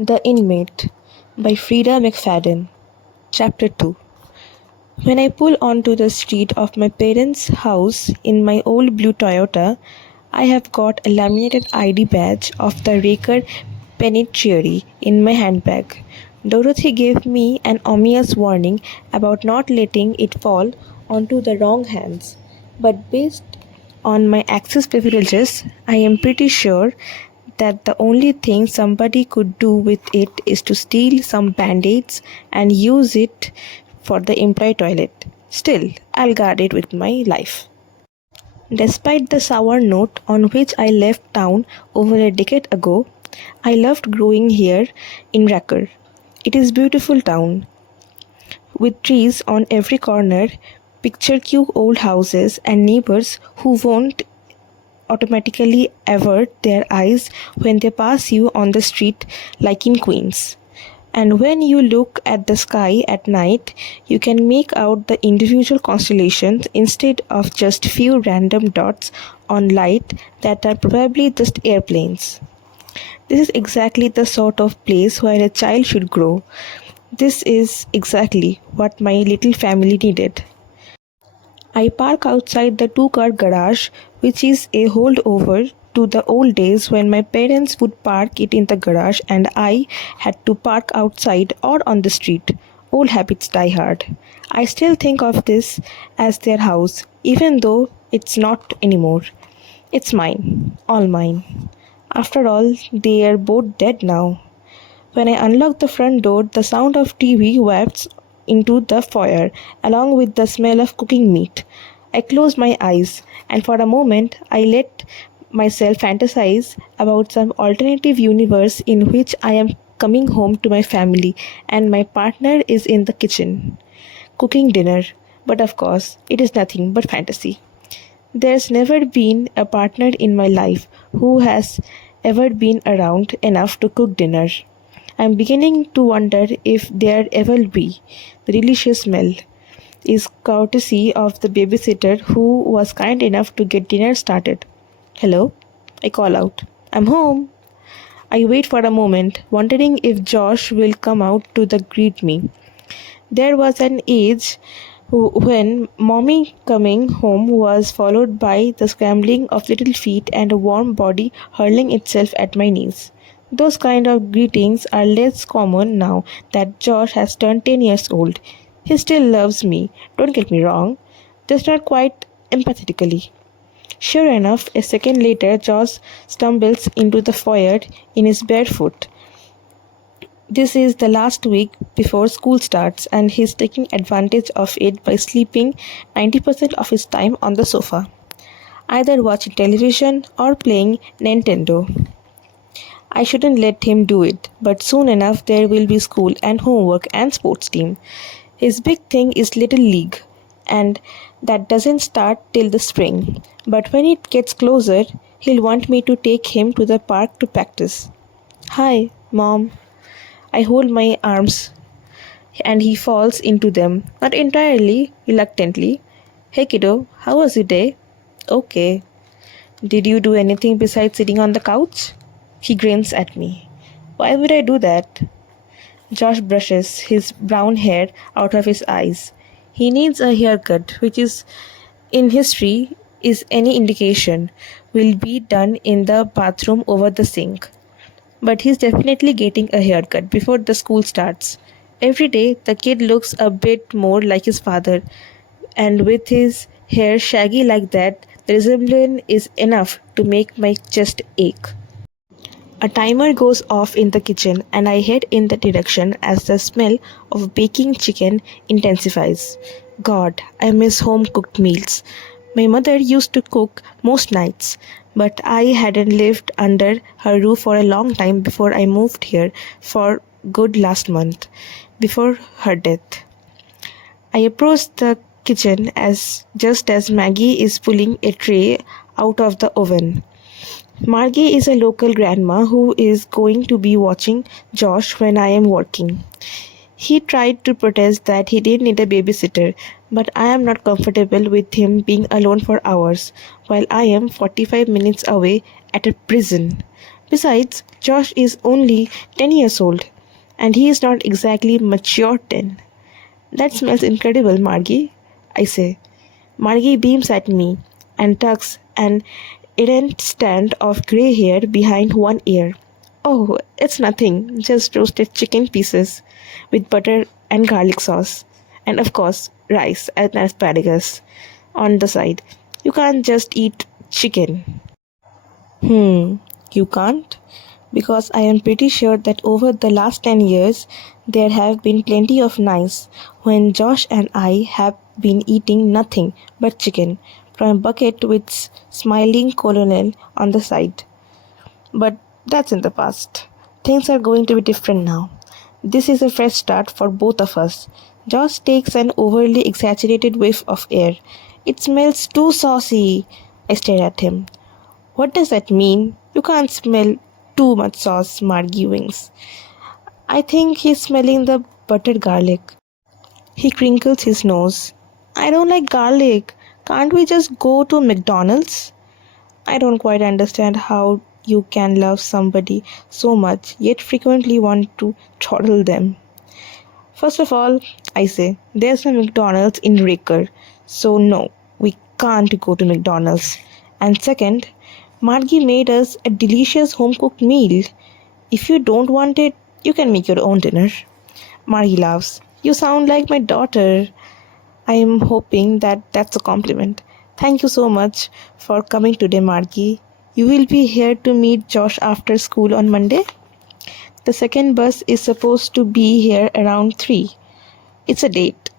The Inmate by Freida McFadden. Chapter 2. When I pull onto the street of my parents' house in my old blue Toyota, I have got a laminated ID badge of the Raker Penitentiary in my handbag. Dorothy gave me an ominous warning about not letting it fall onto the wrong hands, but based on my access privileges, I am pretty sure that the only thing somebody could do with it is to steal some band-aids and use it for the employee toilet. Still, I'll guard it with my life. Despite the sour note on which I left town over a decade ago, I loved growing here in Racker. It is a beautiful town, with trees on every corner, picturesque old houses, and neighbors who won't automatically avert their eyes when they pass you on the street like in Queens. And when you look at the sky at night, you can make out the individual constellations instead of just few random dots on light that are probably just airplanes. This is exactly the sort of place where a child should grow. This is exactly what my little family needed. I park outside the two-car garage, which is a holdover to the old days when my parents would park it in the garage and I had to park outside or on the street. Old habits die hard. I still think of this as their house, even though it's not anymore. It's mine, all mine. After all, they are both dead now. When I unlock the front door, the sound of TV wafts into the foyer, along with the smell of cooking meat. I close my eyes, and for a moment I let myself fantasize about some alternative universe in which I am coming home to my family and my partner is in the kitchen, cooking dinner. But of course, it is nothing but fantasy. There's never been a partner in my life who has ever been around enough to cook dinner. I'm beginning to wonder if there ever will be. The delicious smell is courtesy of the babysitter who was kind enough to get dinner started. Hello? I call out. I'm home. I wait for a moment, wondering if Josh will come out to greet me. There was an age when mommy coming home was followed by the scrambling of little feet and a warm body hurling itself at my knees. Those kind of greetings are less common now that Josh has turned 10 years old. He still loves me, don't get me wrong, just not quite empathetically. Sure enough, a second later, Josh stumbles into the foyer in his barefoot. This is the last week before school starts, and he's taking advantage of it by sleeping 90% of his time on the sofa, either watching television or playing Nintendo. I shouldn't let him do it, but soon enough there will be school and homework and sports team. His big thing is Little League, and that doesn't start till the spring. But when it gets closer, he'll want me to take him to the park to practice. Hi, Mom. I hold my arms and he falls into them, not entirely, reluctantly. Hey kiddo, how was your day? Okay. Did you do anything besides sitting on the couch? He grins at me. Why would I do that? Josh brushes his brown hair out of his eyes. He needs a haircut, which is, in history, is any indication, will be done in the bathroom over the sink. But he's definitely getting a haircut before the school starts. Every day, the kid looks a bit more like his father, and with his hair shaggy like that, the resemblance is enough to make my chest ache. A timer goes off in the kitchen and I head in that direction as the smell of baking chicken intensifies. God, I miss home cooked meals. My mother used to cook most nights, but I hadn't lived under her roof for a long time before I moved here for good last month, before her death. I approach the kitchen just as Maggie is pulling a tray out of the oven. Margie is a local grandma who is going to be watching Josh when I am working. He tried to protest that he didn't need a babysitter, but I am not comfortable with him being alone for hours while I am 45 minutes away at a prison. Besides, Josh is only 10 years old, and he is not exactly mature 10. That smells incredible, Margie, I say. Margie beams at me and tucks an errant stand of grey hair behind one ear. Oh, it's nothing, just roasted chicken pieces with butter and garlic sauce. And of course, rice and asparagus on the side. You can't just eat chicken. You can't? Because I am pretty sure that over the last 10 years, there have been plenty of nights when Josh and I have been eating nothing but chicken from a bucket with smiling colonel on the side. But that's in the past. Things are going to be different now. This is a fresh start for both of us. Josh takes an overly exaggerated whiff of air. It smells too saucy. I stare at him. What does that mean? You can't smell too much sauce, Margie winks. I think he's smelling the buttered garlic. He crinkles his nose. I don't like garlic. Can't we just go to McDonald's? I don't quite understand how you can love somebody so much yet frequently want to throttle them. First of all, I say, there's a McDonald's in Raker, so no, we can't go to McDonald's. And second, Margie made us a delicious home cooked meal. If you don't want it, you can make your own dinner. Margie laughs. You sound like my daughter. I am hoping that that's a compliment. Thank you so much for coming today, Margie. You will be here to meet Josh after school on Monday? The second bus is supposed to be here around 3. It's a date,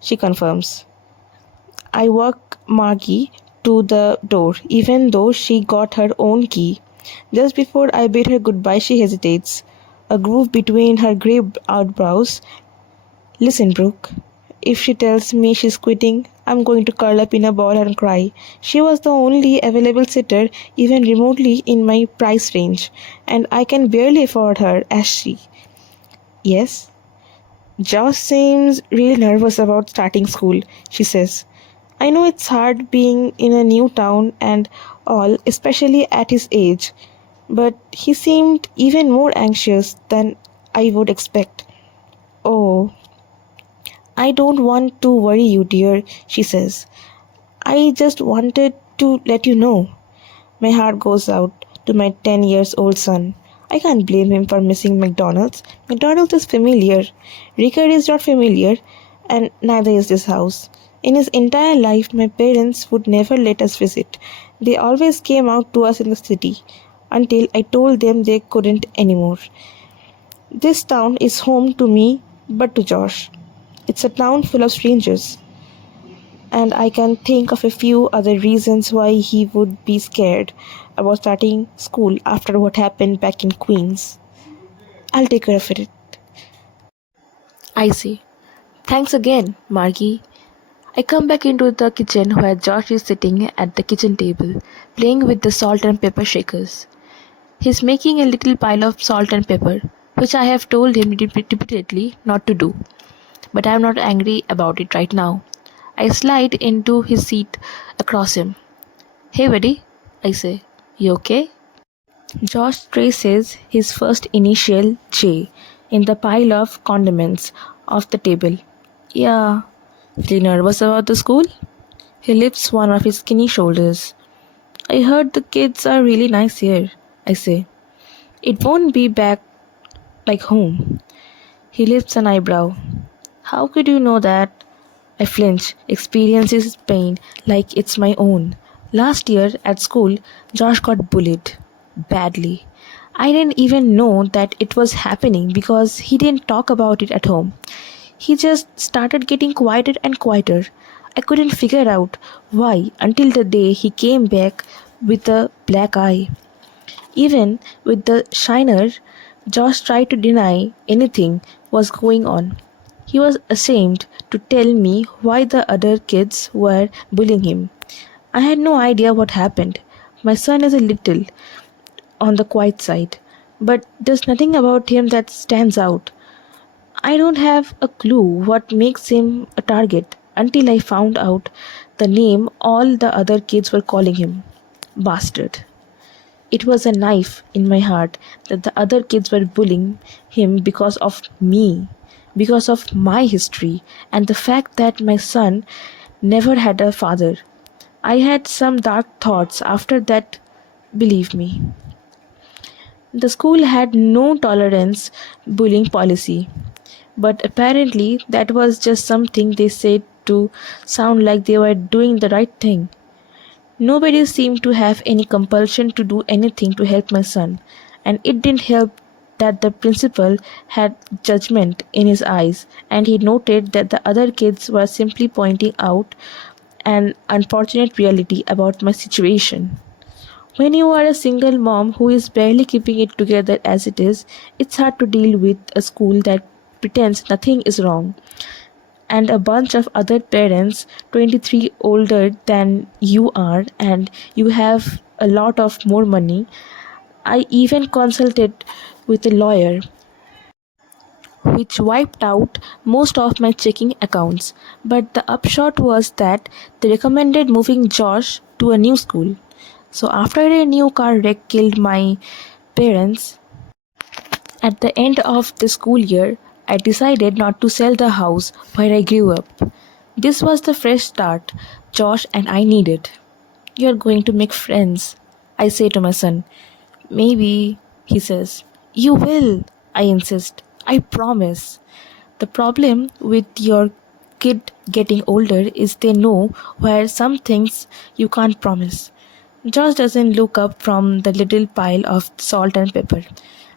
she confirms. I walk Margie to the door, even though she got her own key. Just before I bid her goodbye, she hesitates, a groove between her grey eyebrows. Listen, Brooke, if she tells me she's quitting, I'm going to curl up in a ball and cry. She was the only available sitter even remotely in my price range, and I can barely afford her as she. Yes? Josh seems really nervous about starting school, she says. I know it's hard being in a new town and all, especially at his age, but he seemed even more anxious than I would expect. Oh, I don't want to worry you, dear, she says. I just wanted to let you know. My heart goes out to my 10 years old son. I can't blame him for missing McDonald's. McDonald's is familiar. Ricker is not familiar, and neither is this house. In his entire life, my parents would never let us visit. They always came out to us in the city until I told them they couldn't anymore. This town is home to me, but to Josh. It's a town full of strangers, and I can think of a few other reasons why he would be scared about starting school after what happened back in Queens. I'll take care of it. I say, thanks again, Margie. I come back into the kitchen where Josh is sitting at the kitchen table, playing with the salt and pepper shakers. He's making a little pile of salt and pepper, which I have told him repeatedly not to do. But I am not angry about it right now. I slide into his seat across him. Hey, buddy, I say. You okay? Josh traces his first initial J in the pile of condiments off the table. Yeah. Feeling nervous about the school? He lifts one of his skinny shoulders. I heard the kids are really nice here, I say. It won't be back like home. He lifts an eyebrow. How could you know that? I flinch, experiences his pain like it's my own. Last year at school, Josh got bullied. Badly. I didn't even know that it was happening because he didn't talk about it at home. He just started getting quieter and quieter. I couldn't figure out why until the day he came back with a black eye. Even with the shiner, Josh tried to deny anything was going on. He was ashamed to tell me why the other kids were bullying him. I had no idea what happened. My son is a little on the quiet side, but there's nothing about him that stands out. I don't have a clue what makes him a target until I found out the name all the other kids were calling him. Bastard. It was a knife in my heart that the other kids were bullying him because of me, because of my history, and the fact that my son never had a father. I had some dark thoughts after that, believe me. The school had no tolerance bullying policy, but apparently that was just something they said to sound like they were doing the right thing. Nobody seemed to have any compulsion to do anything to help my son, and it didn't help that the principal had judgment in his eyes and he noted that the other kids were simply pointing out an unfortunate reality about my situation. When you are a single mom who is barely keeping it together as it is, it's hard to deal with a school that pretends nothing is wrong and a bunch of other parents 23 older than you are and you have a lot of more money. I even consulted with a lawyer which wiped out most of my checking accounts, but the upshot was that they recommended moving Josh to a new school. So after a new car wreck killed my parents at the end of the school year, I decided not to sell the house where I grew up. This was the fresh start Josh and I needed. You're going to make friends, I say to my son. Maybe, he says. You will, I insist. I promise. The problem with your kid getting older is they know where some things you can't promise. Josh doesn't look up from the little pile of salt and pepper.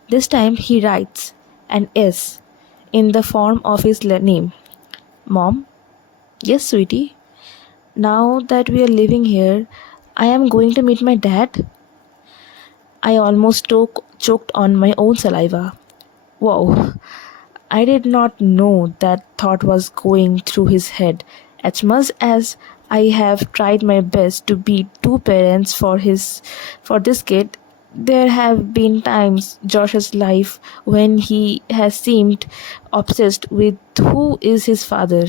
This time he writes an S in the form of his name. Mom? Yes, sweetie. Now that we are living here, I am going to meet my dad. I almost choked on my own saliva. Wow, I did not know that thought was going through his head. As much as I have tried my best to be two parents for this kid, there have been times Josh's life when he has seemed obsessed with who is his father.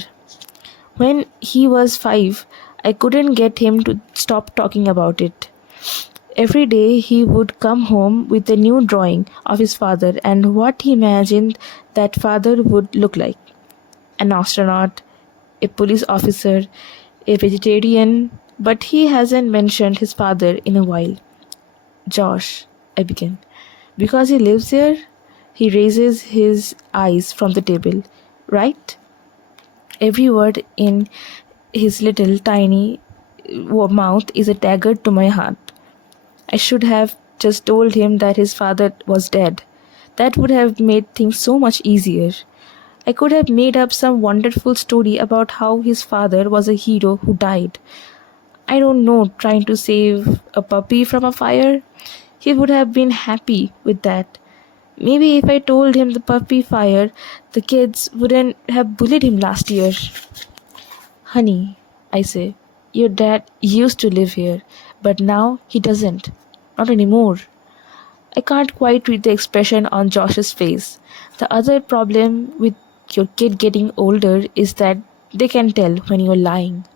When he was 5, I couldn't get him to stop talking about it. Every day he would come home with a new drawing of his father and what he imagined that father would look like. An astronaut, a police officer, a vegetarian, but he hasn't mentioned his father in a while. Josh, I began. Because he lives here? He raises his eyes from the table. Right? Every word in his little tiny mouth is a dagger to my heart. I should have just told him that his father was dead. That would have made things so much easier. I could have made up some wonderful story about how his father was a hero who died. I don't know, trying to save a puppy from a fire. He would have been happy with that. Maybe if I told him the puppy fire, the kids wouldn't have bullied him last year. Honey, I say, your dad used to live here, but now he doesn't. Not anymore. I can't quite read the expression on Josh's face. The other problem with your kid getting older is that they can tell when you're lying.